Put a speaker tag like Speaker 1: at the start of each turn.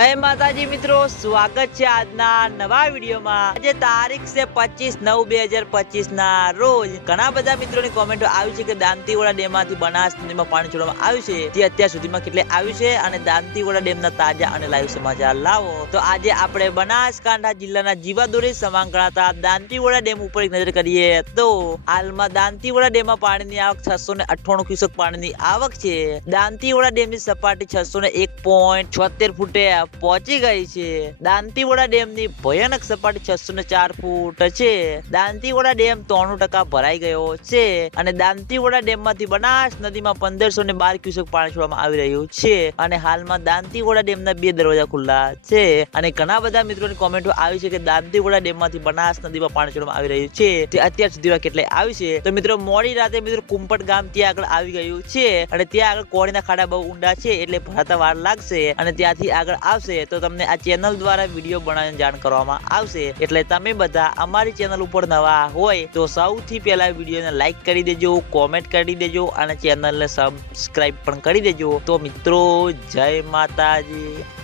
Speaker 1: જય માતાજી મિત્રો, સ્વાગત છે આજના નવા વિડીયોમાં. આજે તારીખ છે પચીસ નવ બે હજાર પચીસ ના રોજ ઘણા બધા મિત્રોની કોમેન્ટો આવી છે કે દાંતીવાડા ડેમમાંથી બનાસ નદીમાં પાણી છોડવામાં આવ્યું છે. જે અત્યાર સુધીમાં કેટલે આવ્યું છે અને દાંતીવાડા ડેમના તાજા અને લાઈવ સમાચાર લાવો. તો આજે આપણે બનાસકાંઠા જિલ્લાના જીવાદોરી સમાન ગણાતા દાંતીવાડા ડેમ ઉપર એક નજર કરીએ તો હાલમાં દાંતીવાડા ડેમમાં પાણીની આવક છસો ને અઠ્ઠાણું ક્યુસેક પાણીની આવક છે. દાંતીવાડા ડેમની સપાટી છસો ને એક પોઈન્ટ છોતેર ફૂટે પહોંચી ગઈ છે. દાંતીવાડા ડેમની ભયાનક સપાટી છસો ને ચાર ફૂટ છે. દાંતીવાડા ડેમ ત્રણું ટકા ભરાઈ ગયો છે અને દાંતીવાડા ડેમમાંથી બનાસ નદીમાં પંદરસો ને બાર ક્યુસેક પાણી છોડવામાં આવી રહ્યું છે અને હાલમાં દાંતીવાડા ડેમના બે દરવાજા ખુલ્લા છે અને ઘણા બધા મિત્રોની કોમેન્ટો આવી છે કે દાંતીવાડા ડેમમાંથી બનાસ નદીમાં પાણી છોડવામાં આવી રહ્યું છે. તે અત્યાર સુધીમાં કેટલે આવી છે. તો મિત્રો, મોડી રાતે મિત્રો કુંપટ ગામ ત્યાં આગળ આવી ગયું છે અને ત્યાં આગળ કોળીના ખાડા બહુ ઊંડા છે એટલે ભરાતા વાર લાગશે અને ત્યાંથી આગળ આવશે. તો તમને આ ચેનલ દ્વારા વીડિયો બનાવીને જાણ કરવામાં આવશે. એટલે તમે બધા અમારી ચેનલ ઉપર નવા હોય તો સૌથી પહેલા વિડીયોને લાઈક કરી દેજો કોમેન્ટ કરી દેજો અને ચેનલને સબસ્ક્રાઇબ પણ કરી દેજો. તો મિત્રો, જય માતાજી.